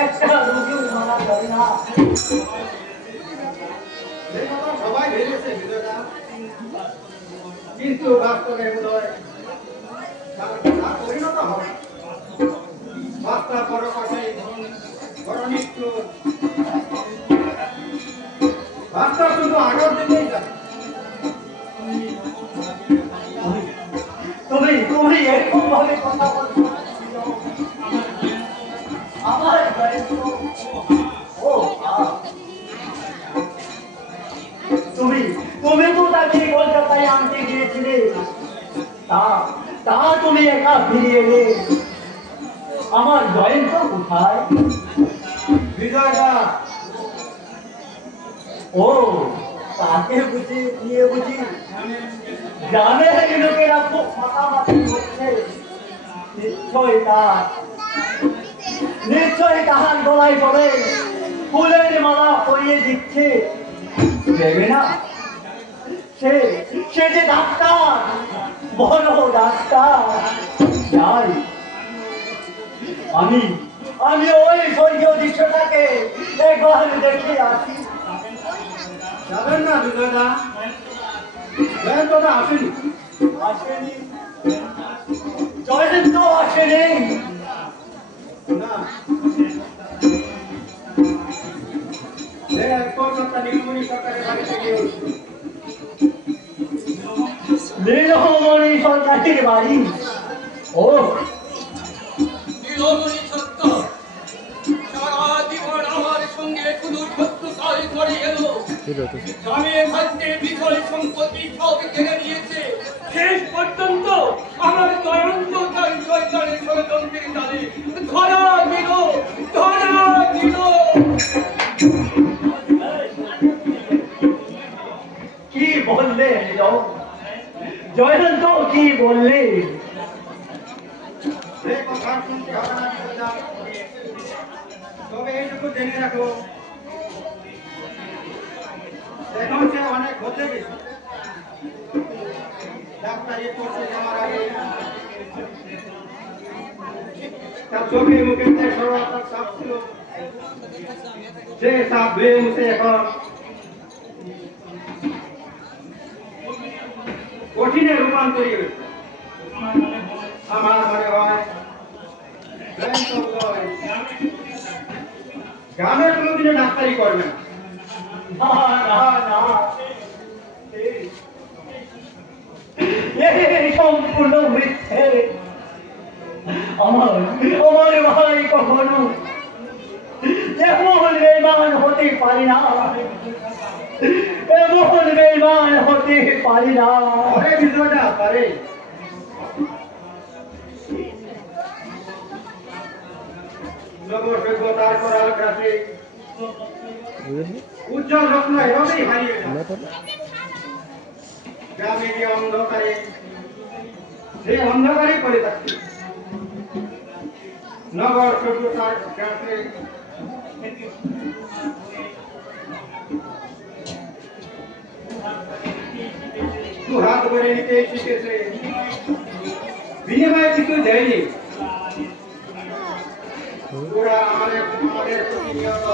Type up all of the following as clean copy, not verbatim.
একটা রুগী মানা যাবে না। সবাই ভেবেছে বিষয়টা, কিন্তু বাস্তবে বোধহয় পরিণত হবে। বাস্তব বড় কথাই বড় নিষ্ঠুর। বাস্তব শুধু আগের দিকেই যায়। তুমি এরকম ভাবে কথা বলছো, আমার ও তুমি তুমি তো তাকে কলকাতায় আনতে গিয়েছিলে, তা তা তুমি একা ফিরে এলে। আমার জয়ন্ত কোথায়? বিজয়টা ও তাকে বুঝি নিয়ে বুঝি গ্রামের লোকেরা খুব মাতামাতি করছে। নিশ্চয়ই তাহার গলায় পড়ে ফুলের মালা পরিয়ে দিচ্ছে। দেবে না? সে সে যে ডাক্তার, বড় ডাক্তার। যাই আমি আমি ওই স্বর্গীয় দৃশ্যটাকে একবার দেখে আসি। যাবেন না বিজয়দা? জয়ন্তটা আসেনি। আসেনি? জয়ন্ত আসেনি? না, কলকাতা নীলমণি সরকারের বাড়িতে গিয়ে নীলমণি সরকারের বাড়ি? ও নীলমণি সরকার সারা জীবন আমার সঙ্গে শুধু শত্রুতাই করে এলো। গ্রামে ভাগ্যে বিষয় সম্পত্তি সব কেড়ে নিয়েছে। শেষ পর্যন্ত আমার জয়ন্ত তার সরকারের ষড়যন্ত্রের জালে ধরা দিল। কি বললে? জয়ন্ত কি বললে? সে কথা শুনতে হবে না বিজয়দা। তবে এইটুকু জেনে রাখো, এখন সে অনেক বদলে গেছে। ডাক্তারি করছে আমার আগে, তার চোখে মুখে যে সরলতার চাপ ছিল, সে চাপ ধুয়ে মুছে এখন কঠিনে রূপান্তরী হয়েছে। আমার মনে হয় গ্রামের কোনোদিনে ডাক্তারি করবে না। সম্পূর্ণ মিথ্যে। আমার আমার ভাই কখনো এমন বেইমান হতে পারি না, এমন বেইমান হতে পারি না। বিষয়টা পারে নবসভ্যতার করাল গ্রাসে উজ্জ্বল রত্ন এভাবেই হারিয়ে গেল। গ্রামে গিয়ে অন্ধকারে সেই অন্ধকারেই পড়ে থাকছে। নগর সভ্যতার গ্রাসে দু হাত করে নিতে শিখেছে, বিনিময়ে কিছু দেয়নি। ওরা আমাদের প্রতিনিয়ত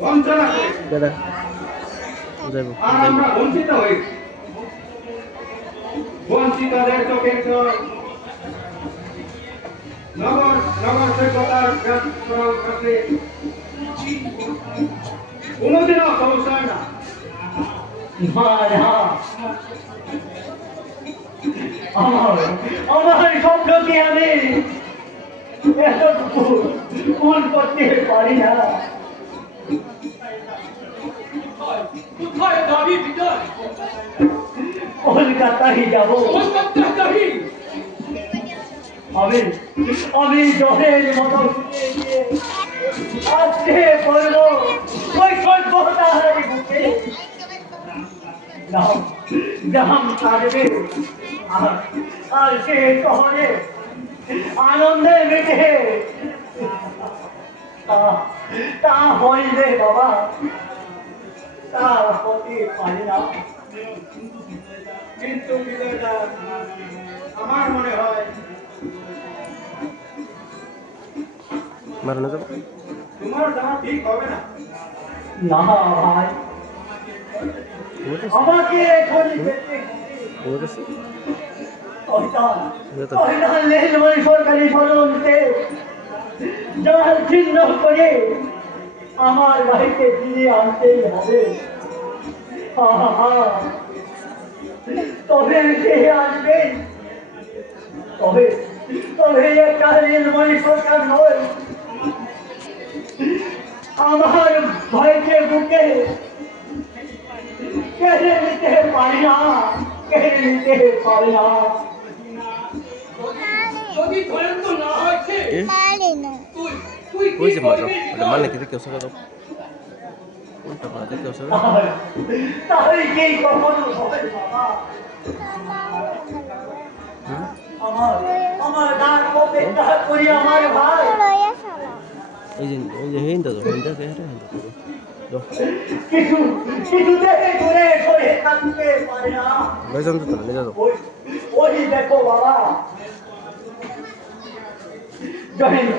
বঞ্চনা করেছে, আর আমরা বঞ্চিত হয়েছি। বঞ্চিতদের চোখের জল নগর সভ্যতার কাছে কোনোদিনও পৌঁছায় না। আমার স্বপ্নকে আমি এতটুকু ভুল করতে পারি না। কোথায় দাবি বিজয়? কলকাতায় যাব। আমি জলের মতো আজকে পড়ব ওই সভ্যতার বুকে। গ্রাম কাটবে আর সে শহরে আনন্দে মেটে। তা হইলে বাবা, তা হতে পারে না। কিন্তু বিজয়টা আমার মনে হয় মারানো যাবে তোমার জানা ঠিক হবে না। না ভাই, আমাকে এখনই যেতে হবে। শয়তান নীলমণি সরকারি ষড়যন্ত্রে জাল ছিন্ন করে আমার বাড়িতে ফিরে আনতেই হবে। তবে সে আসবে, তবে তবে একটা নীলমণি সরকার নয়, আমার ভয়কে বুকে কেড়ে নিতে পারি না, কেড়ে নিতে পারি না। যদি পর্যন্ত না হয়েছে তুই তুই ওই কি যে মজা করবি? ওটা মানে কি দেখতে ওসব কোনটা মানে দেখতে ওসব তাহলে কি কখনো হবে বাবা? আমার আমার গান অপেক্ষা করি আমার ভাই। ওই যে হিন্দা তো হিন্দা কে হিন্দা তো কিছু কিছুতে দূরে সরে থাকতে পারে না। ভাই জানতো তো নিয়ে যাও ওই ওই দেখো বাবা, জয়ন্ত